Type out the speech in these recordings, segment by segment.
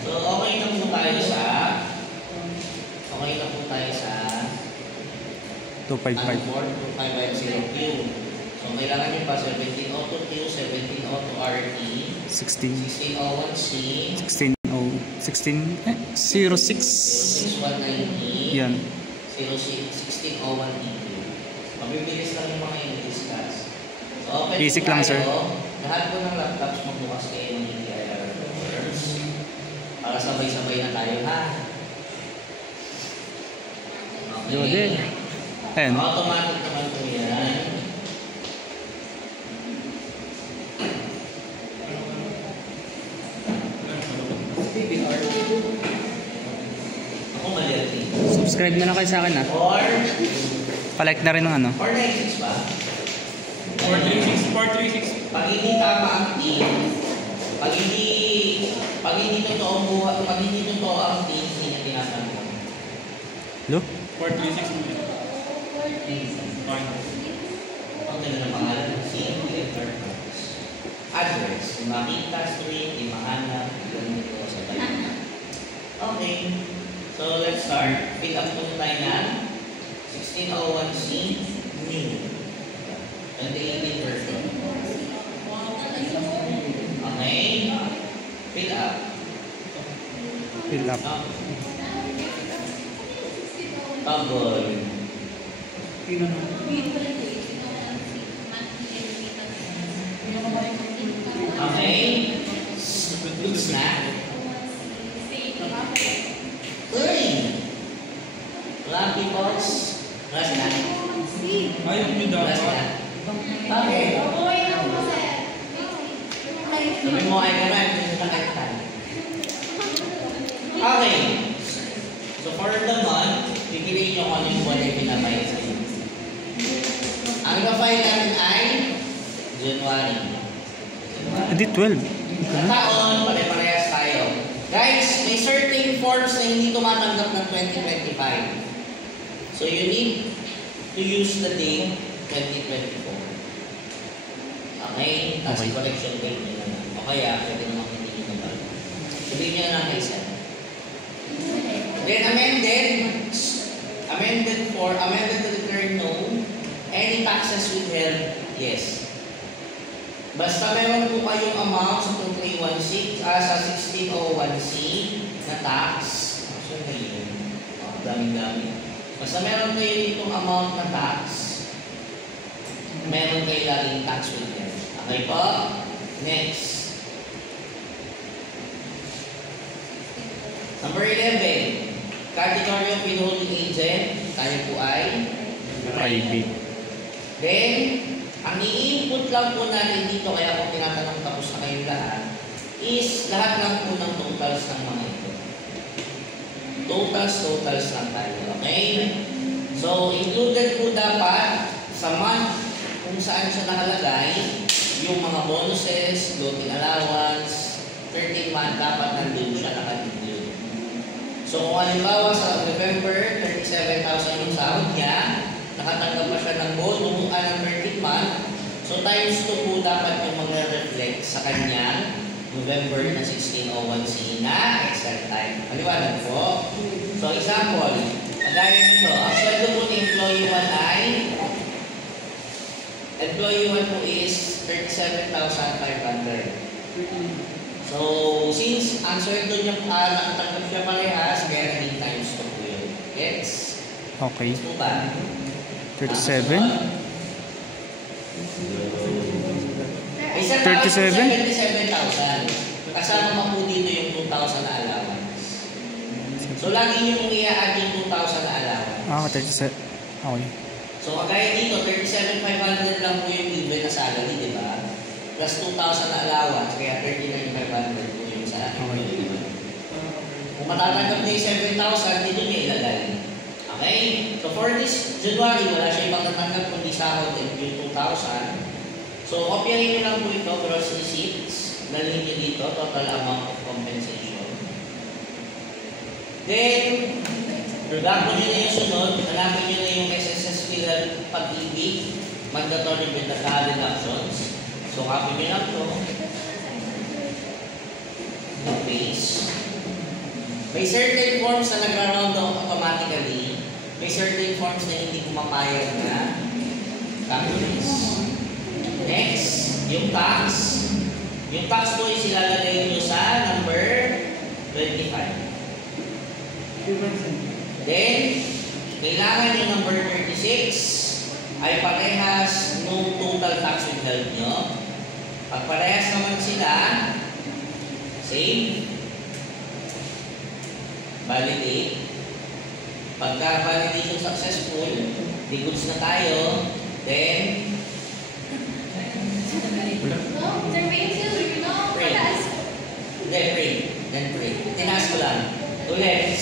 So, okay na po tayo sa 255.0Q. So, kailangan nyo pa 17 auto Q, 17 auto RT, 1601C, 1606. 190, Yan. 1601EQ. Mabibilis lang yung mga i-discuss. So, open basic tayo. lang, sir. Lahat po ng laptops magbukas kayo ng ETIR doors. Para sabay-sabay na tayo, ha? Okay. Ayan. Automatic naman po yan. Ako mali. Subscribe na lang kayo sa akin, ha? Or Palike na rin ng ano. 496 ba? 436. Pag hindi tama ang team, pag hindi totoo ang buhat, pag hindi totoo ang team, hindi niya tinatanong. Look. 436. Ang ganda ng pangalan ng team, letter, address, Makita Street, Imahanap, ganito sa tayo. Okay. So, let's start. Pick up po tayo na 1601C, new. 2018 version. Okay. Fill up. Fill up. Toggle. Okay. Goods na. Uy! Lucky box. Plus na. Ayaw nyo dapat. Plus na. Okay. Sabi mo ay naman. Okay. So for the month, pipiliin nyo kung ano yung buwan ay pinabayad sa inyo. Ang ipa-file natin ay January. Hindi 12. Sa taon, pare-parehas tayo. Guys, may certain forms na hindi tumatanggap ng 2025. So you need to use the date 2024. Okay? Tapos Okay. collection date nyo na lang. O kaya, pwede naman hindi nyo na lang. Sabihin nyo na lang kay Seth. Then amended to declare no. Any taxes withheld, yes. Basta meron po kayong amount sa 2316, sa 1601C na tax. Actually, na yun. Daming-dami. Basta meron kayo ditong amount na tax, meron kayo laging tax withheld. Okay po? Next. Number 11. Category of withholding agent. Tayo po ay Private. Then, ang i-input lang po natin dito, kaya kung tinatanong tapos na kayong lahat, is lahat lang po ng totals ng mga ito. Totals lang tayo. Okay? So, included po dapat sa month kung saan siya nakalagay, yung mga bonuses, floating allowance, 13 month dapat nandun siya nakadinclude. So, kung halimbawa sa November, 37,000 yung sahod niya, nakatanggap pa siya ng bonus, ng 13 month, so times 2 po dapat yung magre-reflect sa kanyang November na 1601C na extra time. Maliwanag po? So, example, kagaya nito, ang sweldo po ni employee 1 ay, employee 1 po is 37,500. So, since ang sweldo niya nakatanggap siya parehas, kaya naging times 2 po yun. Gets? Okay. Gets po ba? 37. May isang 37? 77,000. Kasama pa po dito yung 2,000 na allowance. So, lagi nyo mong i-add yung 2,000 na allowance. 37. Okay. So, kagaya dito, 37,500 lang po yung given na salary, di ba? Plus 2,000 na allowance, kaya 39,500 po yung sa akin. Kung matatanggap niya yung 7,000, dito niya ilagay. Okay? So, for this January, wala siya ibang natanggap kundi sahod and yung 2,000. So, kopyahin nyo lang po ito, gross receipts. Dalhin nyo dito, total amount of compensation. Then, gagawin nyo na yung sunod, hanapin nyo na yung SSS Federal Pag-ibig, mandatory deductions. So, copy nyo lang ito. May certain forms na nagra-round off automatically. May certain forms na hindi pumapayag na calculus. Next, yung tax. Yung tax po is ilalagay nyo sa number 25. Then, kailangan yung number 36 ay parehas nung total tax withheld nyo. Pag parehas naman sila, save, validate. Pagka validation successful, di goods na tayo, then pray. Then pray. Then pray. Tinaas ko lang. Ulit.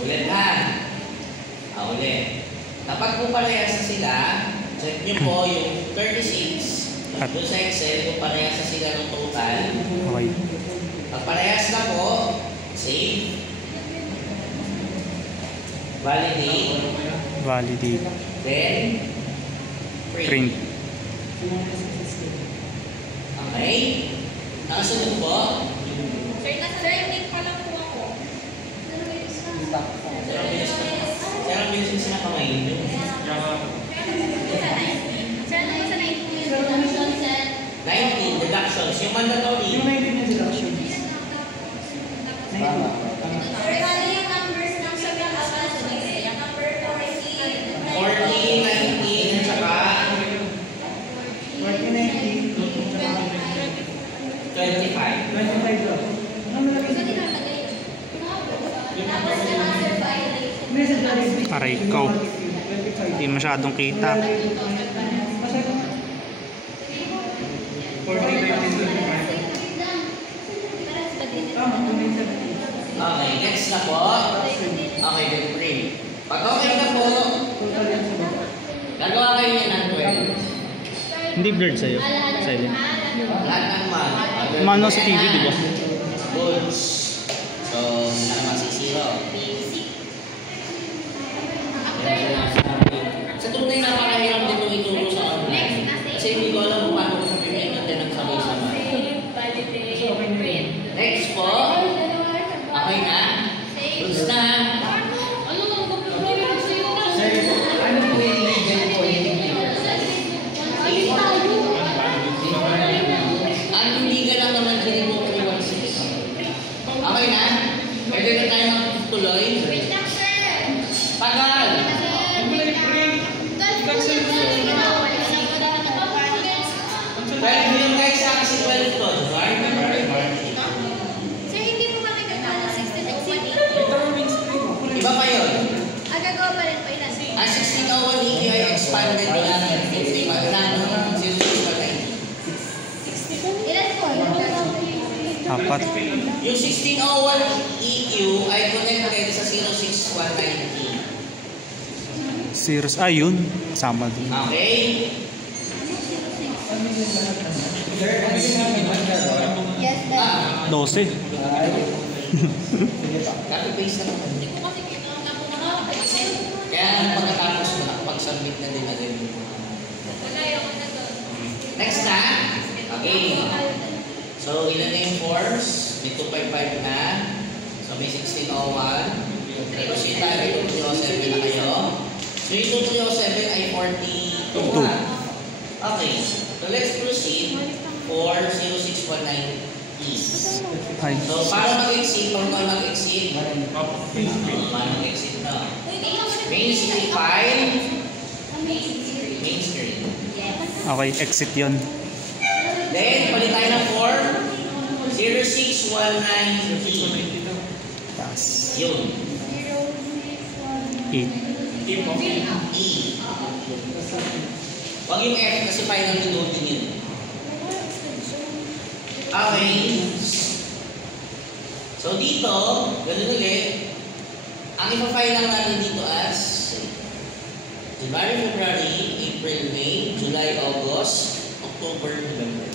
Ulit ha. Ulit. Kapag po parehas na sila, check nyo po yung 36. Doon sa Excel, kung parehas na sila ng total. Okay. Pag parehas na po, save. Validate. Then, Print. Okay? Nakasunod po. Kaya ang bilis kasi nakamayin yun. 19, deductions. Yung mandatory. 40, 19, tsaka 25. Para ikaw. Hindi masyadong kita. Okay, next na po. Okay, then print. Pag okay na po, gagawa kayo niya ng 12. Hindi blurred sa'yo. Silent. Lahat ng month. Mano sa TV, di ba? Goods. So, hindi na naman si zero. Sa tunay na napakahirap dito ituro sa online. Kasi hindi ko alam kung paano ko sabihin natin ang sabay-sabay. Next po. Okay na? Goods na. Ang hindi ka lang naman kinito 316. Okay na? Pwede na tayo magtuloy. Tagal! Kaya yun guys sa kasi 12 to. Iba pa yun. Ang 1601 EQ ay expanded nila ng 50. Magkano ng 061. Apat. Yung 1601 EQ ay connected sa 0619E. Zeros. Yun. Sama din. Okay? Yes, that. 12. Copy-paste na naman. Kaya pagkatapos mo nakapag-submit na din agad yung mga... Next na. Okay. So, ilan na yung forms? May 255 na. So, may 1601. Proceed tayo may 2207 na kayo. So, yung 2207 ay 42 na. Okay. So, let's proceed for 0619E. Ay. So, para mag-exit, kung ikaw mag-exit, paano mag-exit na? Main screen file, main screen. Okay, exit yun. Then, palit tayo ng form, 0619E. Taas. Yun. 8. E. Huwag yung F kasi final din yun. Okay. So, dito, ganun ulit. Ang ipa-file lang natin dito as January, February, April, May, July, August, October, November.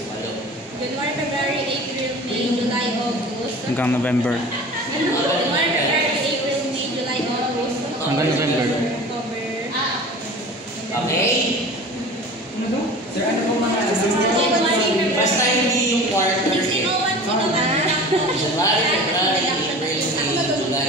January, February, April, May, July, August. Hanggang November. January, February, April, May, July, August. Hanggang November. October. Okay? Basta hindi yung quarter. 1601 sino ba? January, February, April, May, July,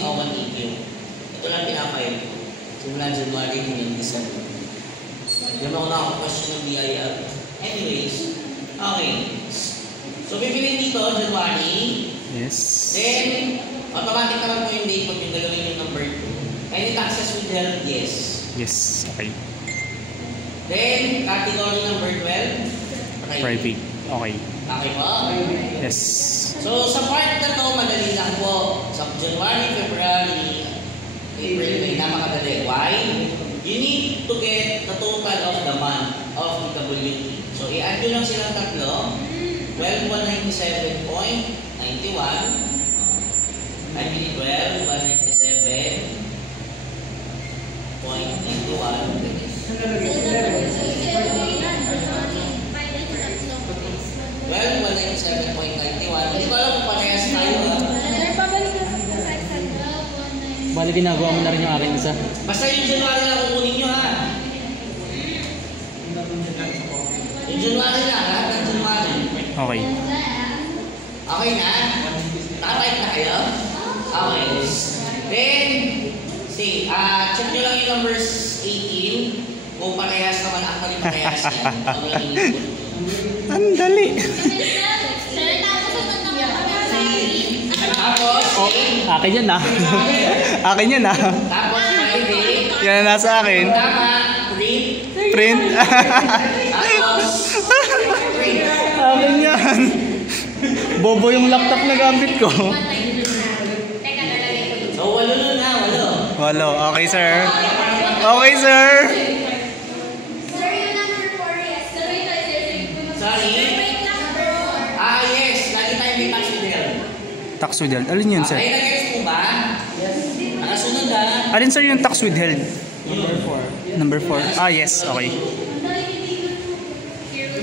O1 EQ. Ito lang pinapayag ko. Simula January hanggang December. Yung ako nakaka-question ng BIR. Anyways, okay. So, pipiliin dito, January. Yes. Then, automatic naman po yung date pag yung gagawin yung number 2. Any taxes with help? Yes. Yes. Okay. Then, category number 12. Private. Okay. Okay po? Yes. So, sa part na to, madali lang po. Sa January, February, April, May, napakadali. Why? You need to get the total of the month of EWT. So, i-add nyo lang silang tatlo. 12,197.91. I mean, 12,197.91. 12,197.91. Hindi ko alam kung parehas tayo. Bali, ginagawa mo na rin yung aking isa. Basta yung January na kukunin nyo ha. Yung January na, lahat ng January. Okay. Okay na? Nakatype na kayo? Okay. Then, see, check nyo lang yung numbers 18. Kung parehas naman, actually parehas yan. Ang dali. Tapos, Akin yan ah. Akin yan ah. tapos Friday. Yan ang nasa akin. Tama, print. Print. Tapos, print. Akin yan. Bobo yung laptop na gamit ko. So, walo nun ha, walo. Walo. Okay, sir. Okay, sir. Sorry? Yes. Lagi tayo may tax with help. Tax withheld. Alin yun, sir? Ay, nag-guess mo ba? Nakasunod ha? Alin, sir, yung tax withheld? Number 4. Ah, yes. Okay.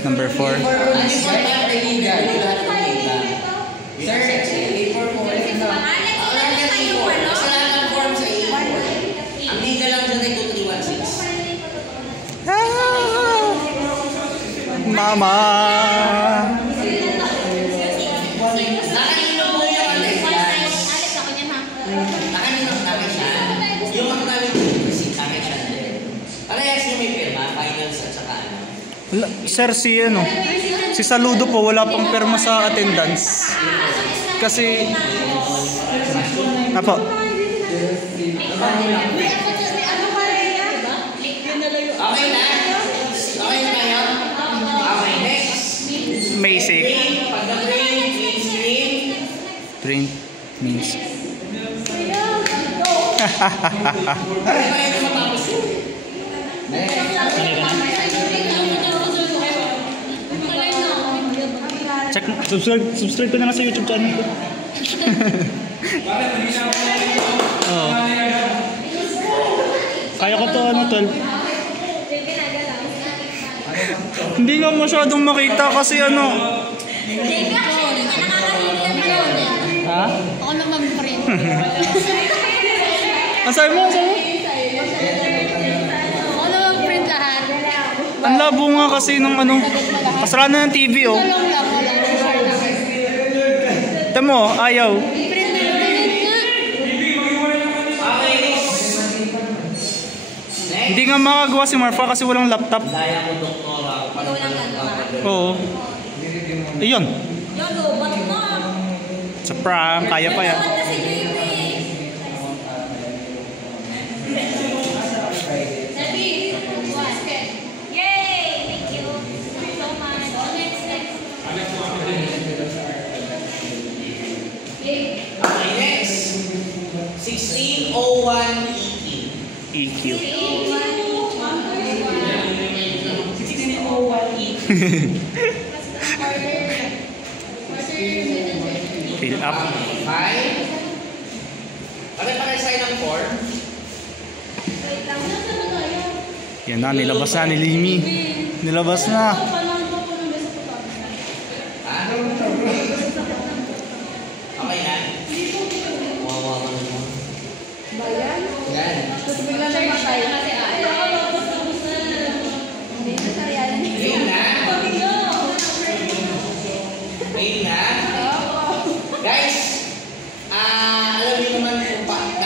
Number 4. Ang important ay hindi gano'n lahat ng data. Sir, 844. Kasi lahat ng form sa 844. Ang data lang dyan ay 2316. Ah! Mama! Nakanino po yung attendance? Nakanino siya? Yung mga namin receipt, nakin siya din. Parehas nyo may pirma, finals at saka ano. Wala, sir, si Saludo po, wala pang perma sa attendance. Kasi, apo, Okay na? Okay na kayo? Okay, next. basic. Print, pagka-print, print screen. Print means. Pare tayo na matapos yun. Check, subscribe ko na lang sa YouTube channel ko. Oh. Kaya ko to ano, tol. Hindi nga masyadong makita kasi ano. Ha? Ako naman print. Ang sabi mo, Ako naman print lahat. ang labo nga kasi ng ano. Kasalanan ng TV oh. Talong lang, wala. Tamo, ayaw. Print na Okay, next. Hindi nga makagawa si Marfa kasi walang laptop. Daya ko, doktora. Ikaw lang gagawa. Oo. Ayun. Yan o, ba't na? Sa prank, kaya pa yan. Kasi JP. Sabi, yay! Thank you so much. Next. Okay, next. 1601 EQ. EQ. Fill up. Five. Pare-pare sign ng form. Yan na, nilabas na ni Limi. Nilabas na. Ha? Okay na? Wawa ka naman. Bayan? Yan. Bigla namatay. Hindi na saryan. Green na? Green na? Guys, alam niyo naman kung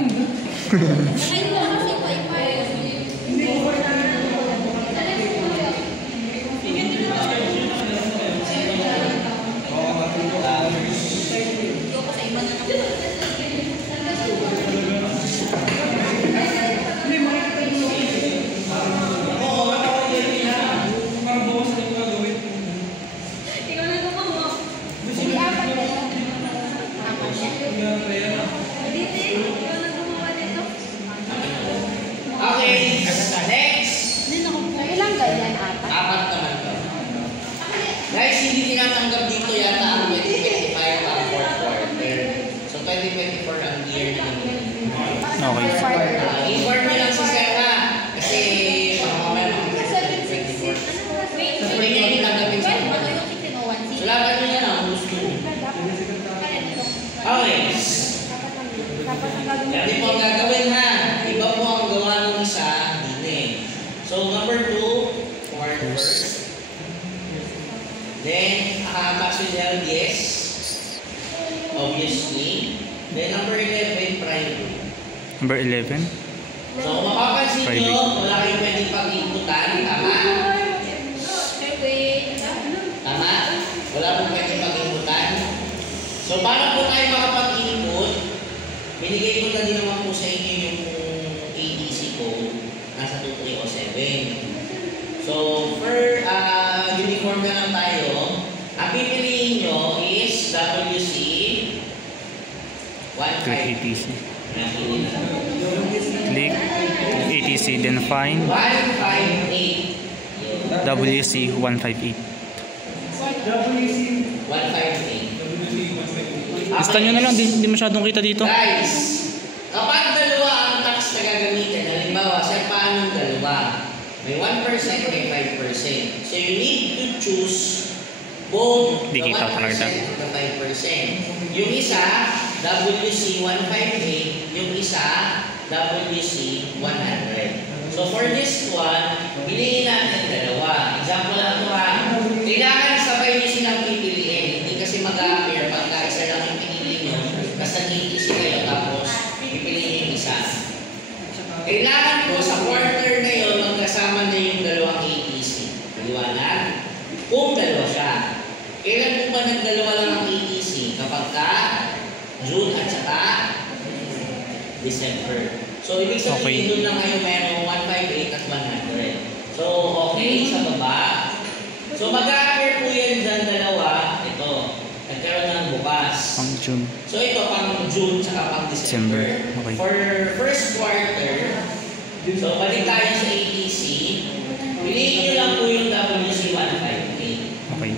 Ay, mo kasi pa eh. Ayoko sa iba na Parang bawas na yung gagawin. ikaw na naman mo. Hindi apat na lang. Apat yan. Dito, ikaw na gumawa dito. Okay, next. Ilang ganyan, apat? Apat naman to. Guys, hindi tinatanggap dito yata ang 2025 ang fourth quarter. So, 2024 ang year na Okay. inform niyo lang si Sarah. Kasi, baka mamaya makikita 2024. Sabi niya, hindi tanggapin sa Ano mga. yung 1601? Sulatan niyo yan ang gusto niyo. Okay. Ganito po ang gagawin ha. Iba po ang gawa ng isa, din. So, number 2, quarters. Then, tax with health, yes. Obviously. Then, number 11, private. Number 11. So, kung mapapansin Private. nyo, wala kayong pwedeng pag-inputan. Tama? Tama? Wala pong pwedeng pag-inputan. So, para po tayo makapag-input, binigay ko na din naman po sa inyo yung ADC code. Nasa 2307. So, per uniform na lang tayo. Ang pipiliin nyo is WC 15. Click ATC. Napili na lang. Click ATC, then find 158. WC 158. 158. Gusto nyo na lang, hindi masyadong kita dito. Guys, kapag dalawa ang tax na gagamitin, halimbawa, sa paanong dalawa, may 1%, may 5%. So you need to choose both the Di 1% kita talaga. and the 5%. Yung isa, WC 158, yung isa, WC 100. So for this one, piliin natin dalawa. Example lang ito ha. Kailangan sabay niyo silang pipiliin. Hindi kasi mag-a-appear pagka isa lang yung pinili nyo. Basta nag-iisi kayo tapos pipiliin yung isa. Kailangan po sa quarter na yun magkasama na yung dalawang ATC. Paliwanag? Kung dalawa siya. Kailan po ba nagdalawa lang ang ATC? Kapag ka June at saka December. So, ibig sabihin Okay. doon lang kayo merong 158 at 100. So, okay, sa baba. So, mag-a-appear po yan dyan dalawa. Ito, nagkaroon ng bukas. Pang June. So, ito pang June tsaka pang December. December, okay. For first quarter, so, balik tayo sa ATC. Piliin nyo lang po yung WC 158. Okay.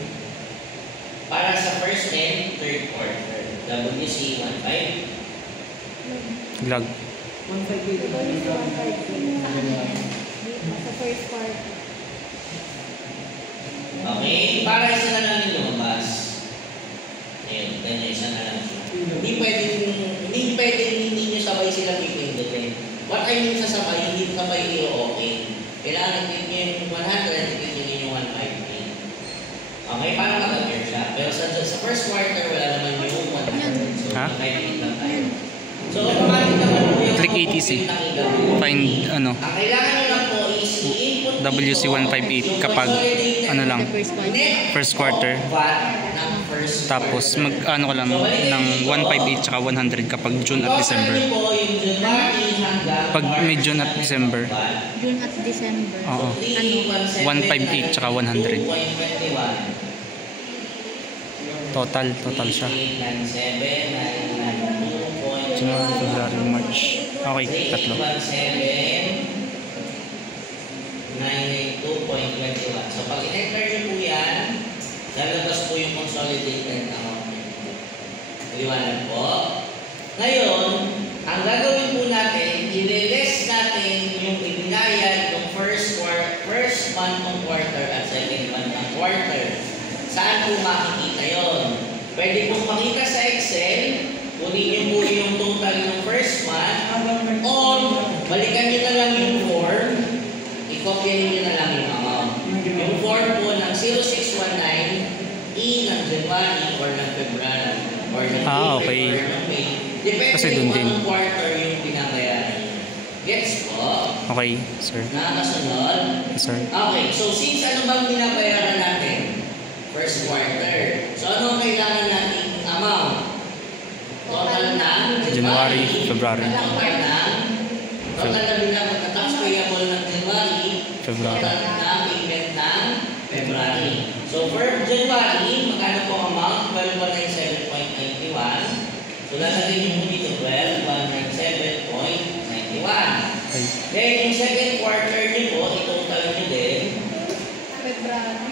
Para sa first and third quarter. WC 15. Glag. Sa first part. Okay, para isa na lang yung lumabas. Ayun, ganyan isa na lang siya. Hindi pwedeng hindi nyo sabay sila pipindutin. What I mean sa sabay, hindi sabay nyo okay. Kailangan nyo yung 100, hindi nyo yung 150. Okay, para mag-appear siya. Pero sa first quarter, wala naman yung 100. So, Ha? kahit lang tayo. So, automatic naman po yung Click ATC. Find ano, ang kailangan nyo lang po is i-input WC 158 kapag ano lang, first quarter. Tapos mag ano ko lang ng 158 tsaka 100 kapag June at December. Pag may June at December, June at December. oo. 158 tsaka 100. Total siya. January, February, March. Okay, tatlo. 992.21. So pag i-enter nyo po yan, lalabas po yung consolidated amount. Liwanag po. Ngayon, ang gagawin po natin, i-less natin yung ibinayad ng first month ng quarter at second month ng quarter. Saan po makikita yon? Pwede pong makita sa Excel, kunin nyo po yung total ng first month, or balikan nyo na lang yung form, i-copy nyo na lang yung amount. Yung form po ng 0619, ng January or ng February or ng Ah, April okay. or ng May. Depende Kasi dun kung din. anong quarter yung Gets po? Okay, sir. Nakakasunod? Yes, sir. Okay, so since ano bang binabayaran natin? First quarter. So ano ang kailangan natin amount? Total ng January, February. Total na bilang tax payable ng January. February. Total na payment ng February. So for January, magkano po ang amount? 12,197.91. So lalagay niyo po dito 12,197.91. Then yung second quarter niyo po, i-total niyo din February.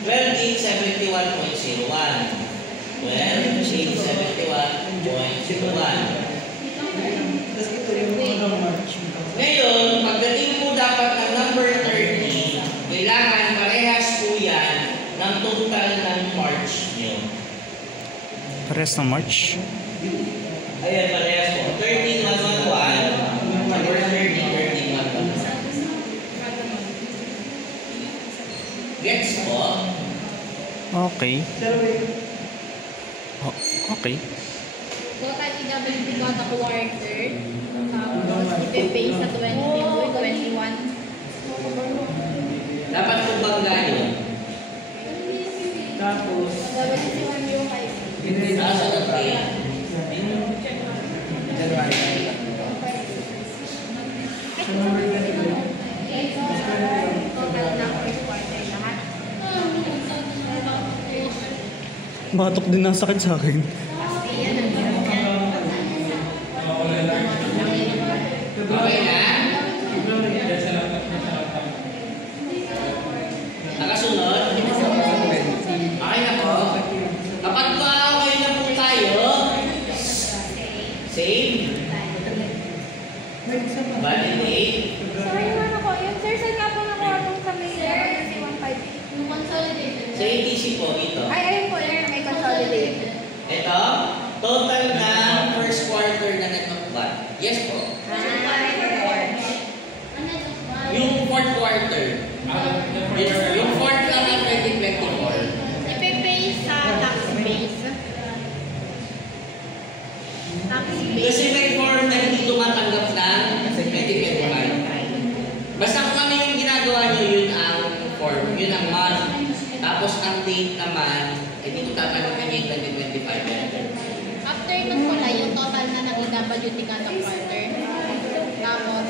12,871.01. 12,871.01. Ngayon, pagdating po dapat ng number 30, kailangan parehas po yan ng total ng March nyo. Parehas ng March. Ayan, parehas po. 13,111. Number 30, 13,111. Gets po? Okay. Oh, okay. Total EWP kada quarter. Tapos ipipay sa 22, 21. Dapat po bangga nyo. Tapos, Dapat si 1 yung kayo. Nasa na tayo. Total na first quarter lahat. Batok din ang sakit sa akin. Okay na? Nakasunod? Okay na po. Kapag okay na po tayo, save. Validate. Sorry naman ako. Yung sir, saan nga po nakuha itong sa may 1.5? Yung consolidated. Sa ATC po ito. Ay, ayun po. Ayun, may consolidated. Ito, total na first quarter na nag-bat. Yes po. Yung fourth quarter. Yung fourth lang ng 2024. Ipipay sa tax base. Tax base. Kasi may form na hindi tumatanggap ng 2025. Basta kung ano yung ginagawa nyo, yun ang form, yun ang month. Tapos ang date naman, hindi ko tatanggapin yung 2025. After nun po lang, yung total na ng EWT kada quarter. Tapos,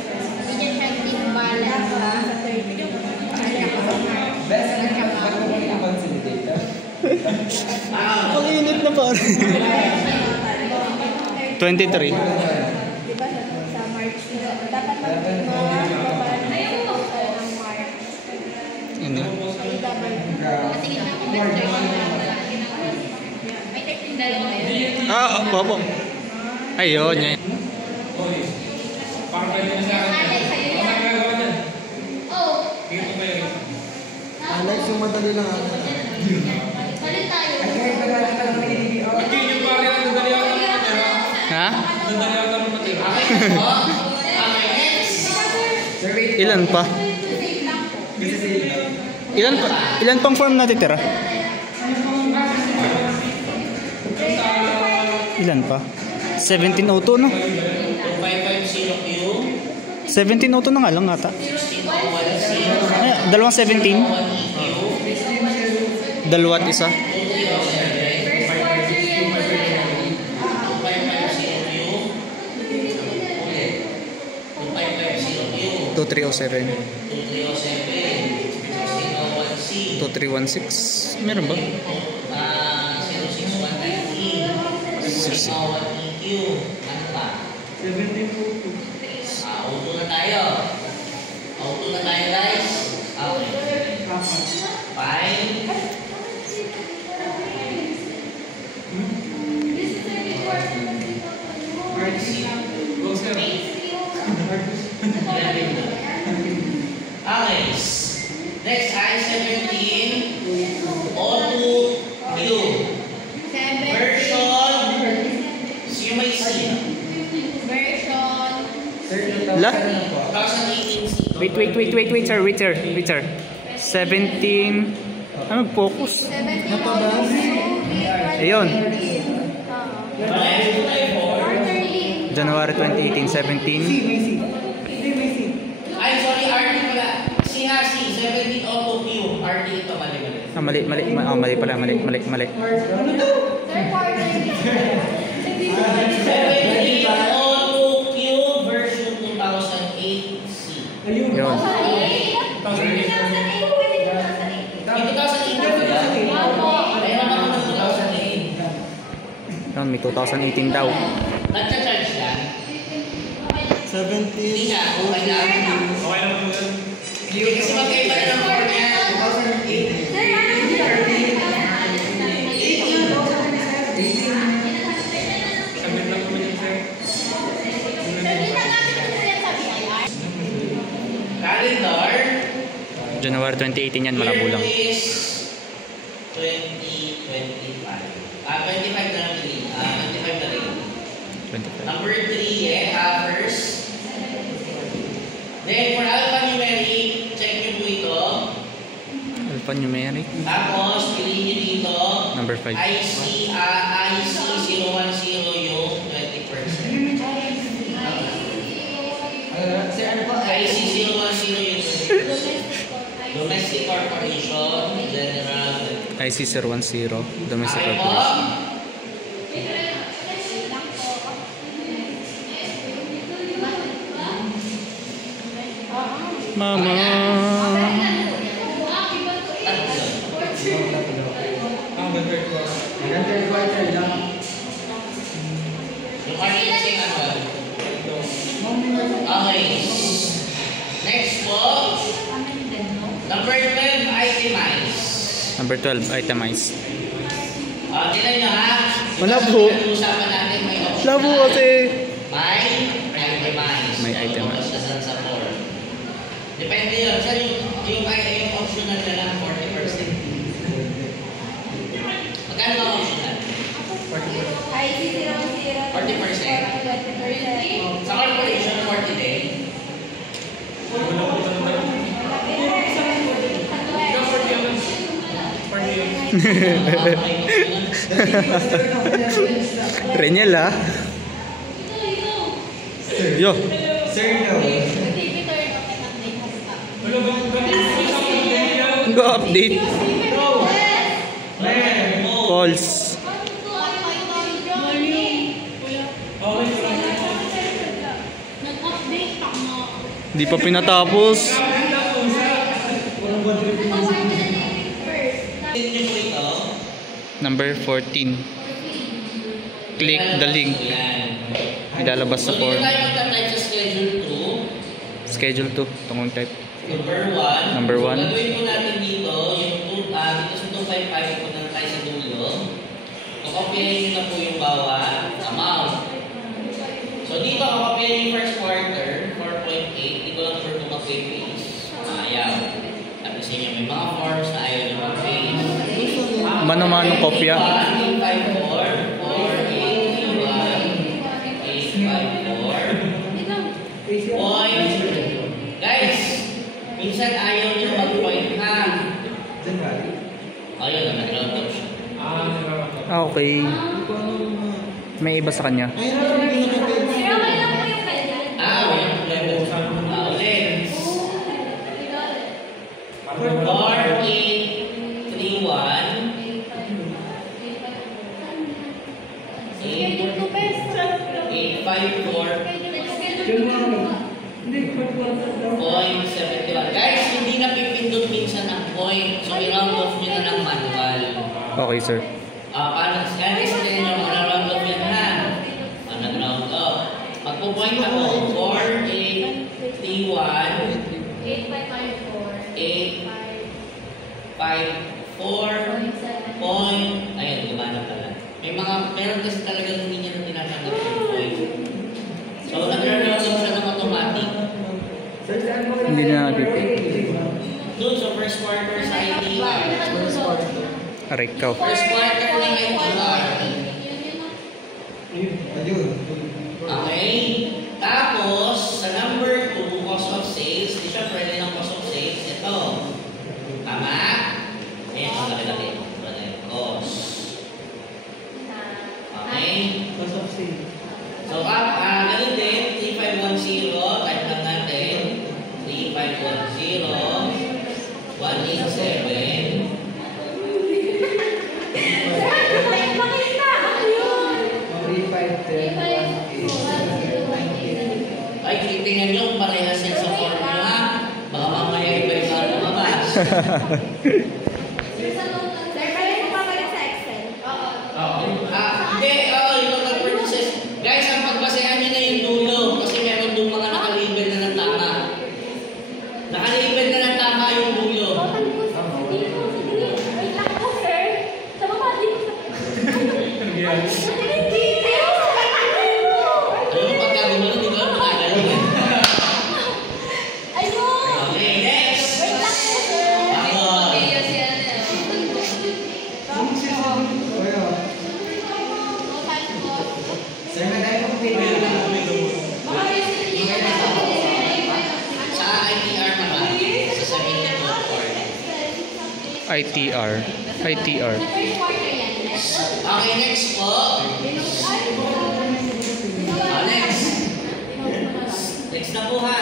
i-checking balance sa 30. Ang init na pare. 23. Diba sa March, dapat mag-babalan ng total ng March. Ano? Patingin na ako may 13 dalawa yun. Ah, opo. Ayun, yan. parang pwede na sa akin. Alex, sa'yo yan. Ano gagawa dyan? Oh. Tingin ko kayo. Alex, yung madali lang ako. Balik tayo. Hindi yung pare na dadali ako ng matira. Ha? Dadali ako ng matira. Okay na po. Okay, next. Ilan pa? Ilan pang form natitira? Ilan pa? 1702 no? 2550Q. 1702 na nga lang ata. 1601C. Ay, dalawang 17. 1EQ. Dalawa at isa. 2307. 2316. Meron ba? 0619E. Ano pa? 1702. Auto na tayo. Auto na tayo, guys. Okay. Fine. Go, sir. Okay. Next, I-17. O2Q. Version. CMIC. Version. La? 2018C. Wait, sir. 17. Ano, focus? 17. Ayun. Quarterly. January 2018, 17. mali. Oh, mali pala. Mali. Third quarter. 7302Q version 2008C. Ayun. Yun. 2008 na ba yan? Mayroon naman ng 2008. Yun, may 2018 daw. Nagcha-charge yan? 17. Hindi nga, okay lang. Okay lang po yun. Hindi kasi magkaiba rin ang form niya. 2008. Sabit lang po yun, sir. Calendar. January 2018 yan, malabo lang. Year is 2025. 25 na lang rin. 25 na rin. 25. Number 3, first. Then, for alphanumeric, check nyo po ito. Alphanumeric. Tapos, piliin nyo dito. Number 5. IC 010 yung 20%. IC 010 yung 20%. Domestic Corporation, General. IC 010, Domestic Okay po? Corporation. Mama. Ang third quarter. Third quarter lang. Yung kanina sing ano? Okay. Next po. Number 12, itemize. Number 12, itemize. Tignan nyo ha. Wala po. Usapan natin may option. Labo kasi. May itemize. May itemize. Focus na sa 4. Depende yun. Sir, yung optional na lang 40%. Magkano ang optional? 40%. Sa corporation, 40 din. Wala po ito naman. Ikaw, 40 ang 40 Renyel ah. Yo. Sir daw. Wala ba isang Go update. Calls. Di pa pinatapos. Tignan nyo po ito. Number 14. Click the link. Yan. Ilalabas sa So, dito form. tayo magta-type sa schedule 2. Schedule 2. Itong type. Number 1. Number 1. So, gagawin po natin dito, yung dito sa 255, ipon na tayo sa dulo. Kakopyahin nyo na po yung bawat amount. So, dito kakopyahin yung first quarter, 4.8. Dito lang for mag-page. Ayaw. Tapos sa inyo, may mga forms na ayaw nyo mag-page. Mano-mano kopya. 854, 854. Point. Guys, minsan ayaw nyo mag-point ha. Ayaw na, nag-round up siya. Ah, okay. May iba sa kanya. Ulit. 854.71. Guys, hindi na pipindot minsan ng point. So, i-round off nyo na ng manual. Okay, sir. Paano? Yan, explain nyo. Round off yan ha. Nag-round off. Magpo-point ako. 854 point. Ayun, gumana pala. Meron kasi talagang hindi niya na tinatanggap yung point. So, nag-round off siya ng automatic. Hindi na napipick. Doon sa first quarter sa ITR. Aray, ikaw. First quarter ng ITR. Ayun. Okay? Tapos, sa number 2, cost of sales, di siya pwede ng cost of sales. Ito. Tama? Ayan, ang laki-laki. Cost. Okay? Cost of sale. So, ganun din, 3510, type lang natin. 3510, 187, 187, Titingnan nyo kung parehas yan sa formula. Baka mamaya iba-iba ang lumabas. Sir, pwede mo babalik sa Excel? Oo. Hindi, yung total purchases. Guys, ang pagbasehan nyo na yung dulo. Kasi meron doon mga nakalabel na ng tama. Nakalabel na ng tama yung dulo. Wait lang po, sir. Sa baba, dito. Ano yung pagkagawa di ba? Nakagaling. Ayun! Okay, next. Wait lang po, sir. Ako. Sir, nagay mo pay. Sa ITR naman. Sasabihin ko for. ITR. ITR. First quarter yan. Okay, next po. Next. Next na po ha.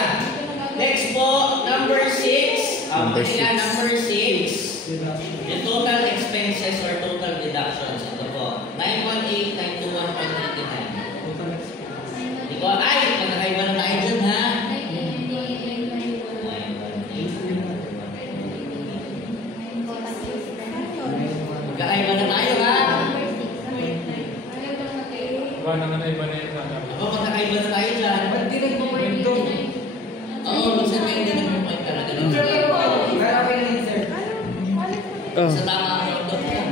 Next po, number 6. Number six. Number 6. Yung total expenses or total deductions. Ito po. 918,921.89. Iko, ay, magkakaiba na tayo dyan ha. Magkakaiba na tayo ha. Iba naman na iba na yun. Ako, magkakaiba na tayo dyan. Oo, minsan may hindi naman point talaga. Sa tama ang order ka.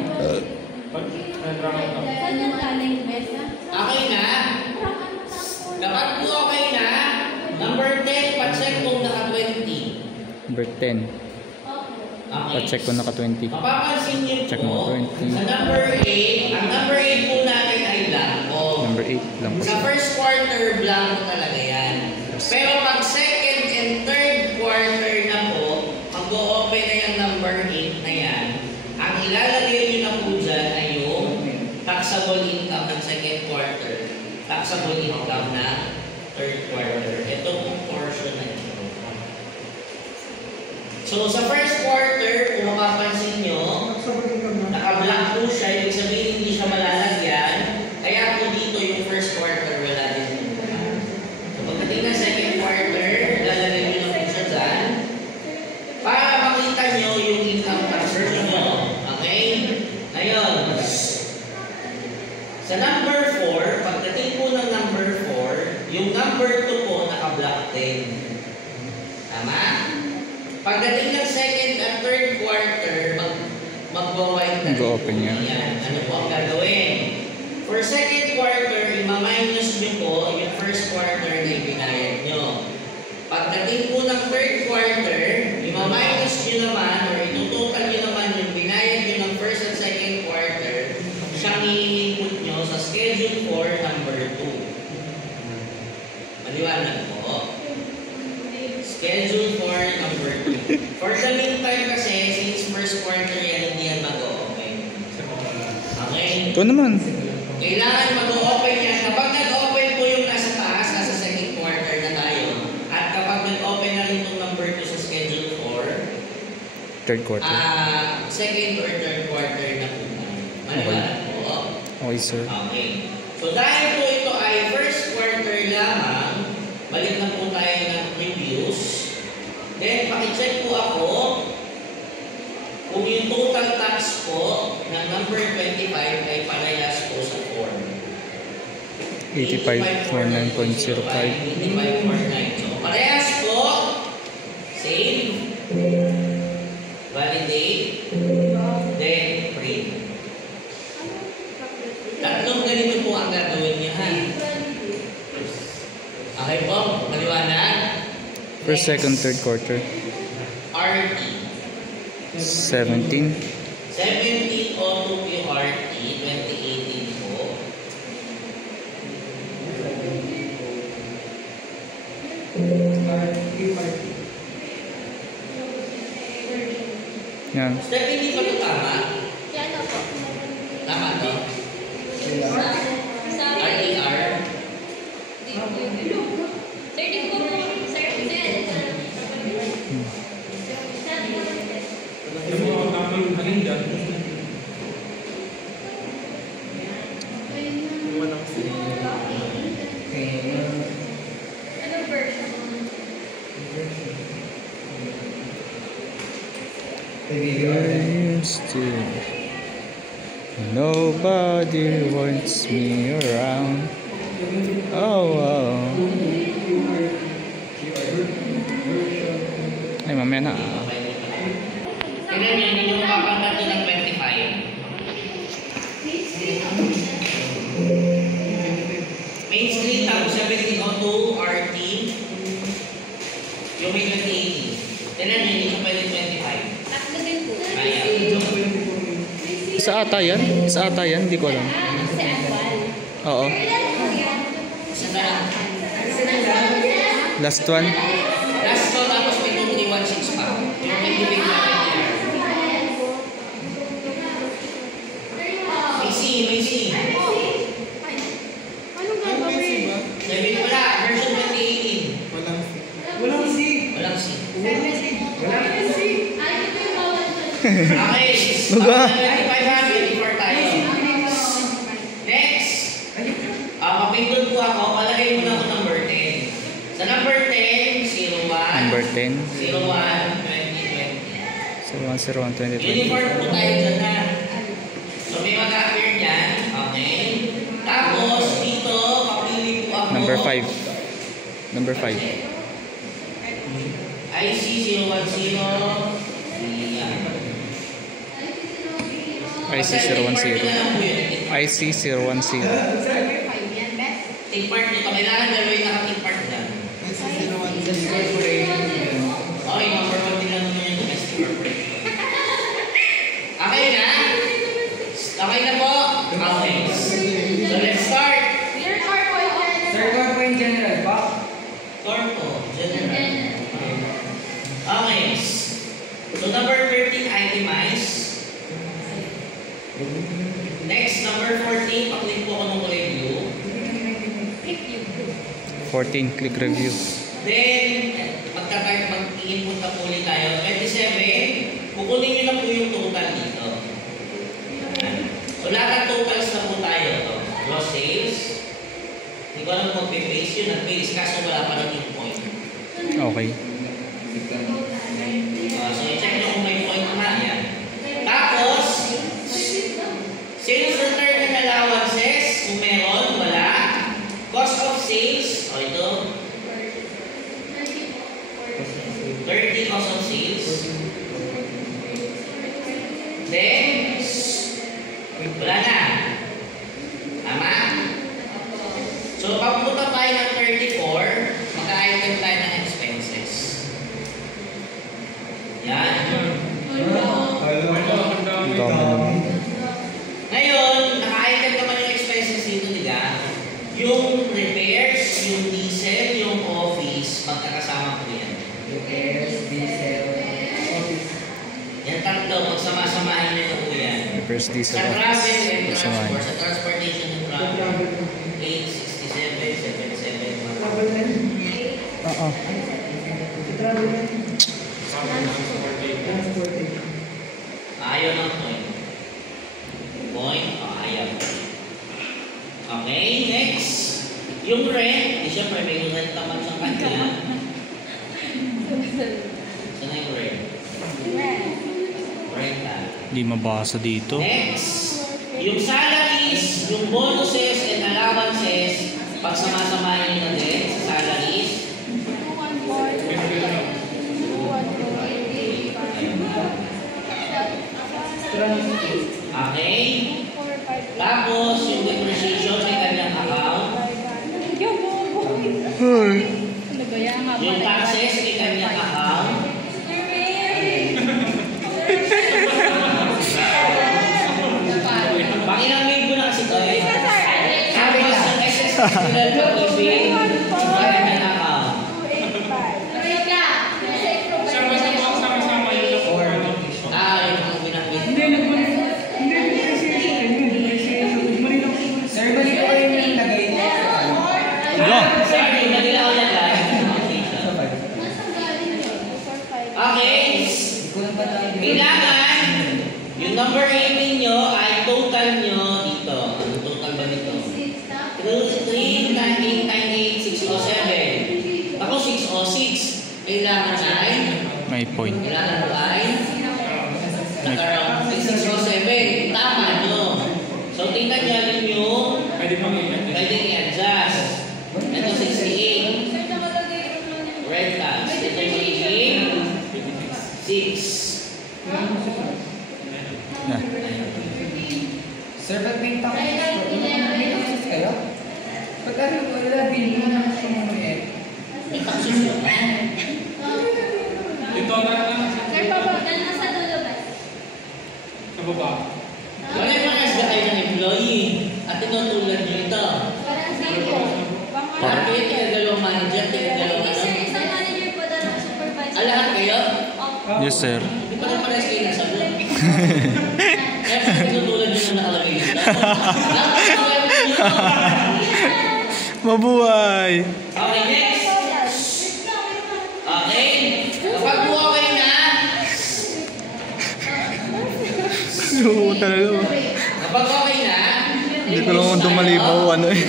Okay na. Kapag po okay na, number 10, pa-check kung naka-20. Number 10. Okay. Pa-check ko naka-20. Mapapansin niyo Check po, mo, 20. sa number 8, ang number 8 po natin ay blanco. Number 8 lang po. Sa first quarter, blanco talaga yan. Pero pag second and third quarter na po, mag-o-open na yung number 8 na yan. Ang ilalagay nyo na po dyan ay yung taxable income ng second quarter, taxable income na third quarter. Ito pong portion na ito. So sa first quarter, kung mapapansin nyo, naka-black po siya, ibig sabihin hindi siya malalagyan. Kaya po dito yung first quarter wala din. So pagdating ng second quarter, lalagay nyo na po siya dyan. Para makita nyo yung income tax nyo. Okay? Ngayon, sa number 4, pagdating po ng number 4, yung number 2 po naka-black din. Tama? Pagdating ng second at third quarter, mag-white na Mag-open yan. Ano po ang gagawin? For second quarter, ima-minus nyo po yung first quarter na ibinayad nyo. Pagdating po ng third quarter, ima-minus nyo naman or itutotal nyo naman yung binayad nyo ng first at second quarter, siyang i-input nyo sa schedule 4 number 2. Maliwanag po. Schedule 4 number 2. For the meantime kasi, since first quarter yan, hindi yan mag-o-open. Okay? Ito naman. Kailangan mag-o-open yan. Kapag nag-open po yung nasa taas, nasa second quarter na tayo. At kapag nag-open na rin itong number 2 sa schedule 4, Third quarter. second or third quarter na po tayo. Maliwanag po. Okay, sir. Okay. So dahil po ito ay first quarter lamang, balik na po tayo ng previous. Then, pakicheck po ako kung yung total tax po ng number 25 ay parehas po sa form. 8549.05. 8549. So, parehas po. Save. Validate. Then, print. Tatlong ganito po ang gagawin niyo, ha? Okay po? Maliwanag? First, second, third quarter. RT. 17. 17 auto QRT 2018 po. Yan. Step, hindi pa ito tama? Yan o po. Tama to? Sa RTR? 30 po po. Sir, Yung mga tamang halin dyan. Anong version? still nobody wants me around. Oh, oh. Ay, mamaya na. Tignan nyo, hindi nyo mapapangkat doon ng 25. Main screen, tapos 1702 RT. Yung may 2080. Tignan nyo, hindi nyo pwede 25. Tatlo din po. Ayan. Isa ata yan? Isa ata yan? Hindi ko alam. Si Anwal. Oo. Isa na lang. Last one. Last ko, tapos may 2316 pa. Yung may giving na PTR. May C. Anong gagawin? Sabi ko wala, version 2018. Walang C. Walang C. Walang C. Okay. Baga. 2500 before tayo. Next. Mapindot po ako. Palagay mo na ako number 10. Sa number 10, 01. Number 10. 01, 2020. 0101 Uniform po tayo dyan na. So may mag-appear dyan. Okay. Tapos dito, papili po ako. Number 5. Number 5. IC 010. Yan. IC 010. IC 010. Take part nito. Kailangan gawin naka-take part dyan. Okay, number 1 din lang naman yung domestic corporation. Okay na? Okay na po? Okay. So let's start. Third one po yung general pa. Corpo, general. Okay. So number 13, itemize. Next, number 14, paklik po ako ng kulay blue. 14. Click review. Then, mag-i-input na po ulit tayo. 27, kukunin nyo na po yung total dito. So lahat ng totals na po tayo. Gross sales. Hindi ko alam kung mag-paste yun. Nag-paste kaso wala pa lang yung point. Okay. So i-check nyo kung may point na yan. Tapos, sales return and allowances. Kung meron, wala. Cost of sales. O ito. 30 cost of sales. Then, wala na. Tama? So, pagpunta tayo ng 34, mag-item tayo ng expenses. Yan. Ang dami naman. Ngayon, naka-item naman yung expenses dito, diba? Yung repairs, yung diesel, yung office, magkakasama po yan. Repairs, diesel, office. Yan tatlo, magsama-samahin nyo na po yan. First diesel Sa travel office. and Samahan. transport, sa transportation and travel, 867, 77, Oo. ayaw ng point. Point, ayaw. Okay, next. Yung rent, di syempre may rent naman sa kanya. Saan na yung rent? Rent na. Hindi mabasa dito. Next, yung salaries, yung bonuses and allowances, pagsama-samahin nyo na din sa salaries. Okay. Tapos, yung depreciation may kanyang account. Yung taxes may kanyang account. Pangilang mail ko na kasi ito eh. Tapos, yung SSL pag-ibig, may kanyang account. Sama-sama yung Yung mga binanggit. Sir, bali po kayo yung lagay niya. Sorry, nagila ko yan lang. Okay. Kailangan, yung number 8 ninyo ay total nyo dito. Ano total ba dito? 3 times 8 times 8, 607. Ako 606. Kailangan ay, May point. kailangan po ay, nag-around 6 Sir, ba't may taxes kayo? Ba't ano wala bilhin na sa mga eh? May taxes yun. Ito na. Sir, baba. Nasa dulo ba? Sa baba. Wala yung mga asga kayo ng employee at tinutulad nyo ito. Parang zero. At kayo tinagalaw manager, tinagalaw Yes, sir. ano. Isang manager po daw ng supervisor. Lahat kayo? Opo. Yes, sir. Hindi pa naman pares kayo nasagot. Kaya kung tinutulad nyo na nakalagay dito. Mabuhay! Okay, next. Okay. Kapag buha kayo na, Oo, talaga. kapag okay na, Hindi ko lang dumalibaw ano eh.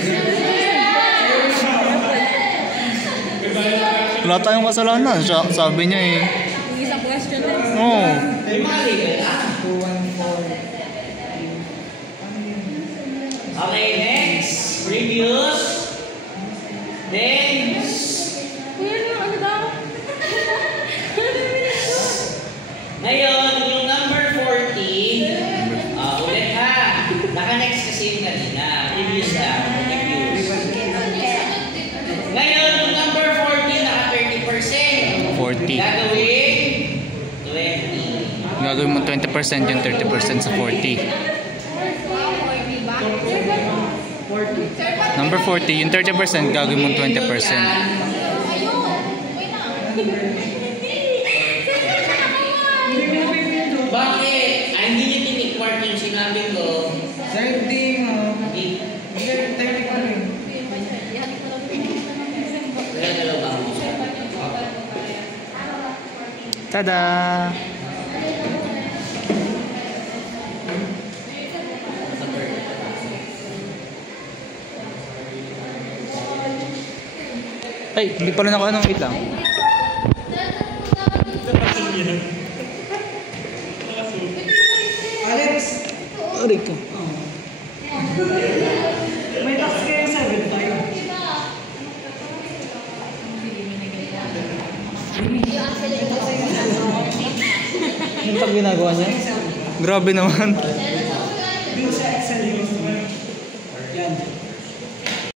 Wala tayong kasalanan. Sabi niya eh. Yung isang question na. Oo. may mga legal na. 214. Okay, next. Previous. Then, Kuya, ano daw? ngayon, yung number 40, ulit ha. Naka-next kasi yung kanina. Previous lang. Previous. Ngayon, yung number 40, naka 30%. 40. Gagawin, 20. Gagawin mo 20% yung 30% sa 40. Number 40, yung 30% gagawin mo 20%. Bakit? Ay, hindi niyo tinikwart yung sinabi ko. Sir, hindi mo. Hindi. Hindi, 30 pa rin. Kaya dalawa ako. Tada! Ay, hindi pala naka anong wait lang. Alex! Aray ko. May tax kayo 7 tayo. Ano pag ginagawa niya? Grabe naman. Dun sa Excel yung yan.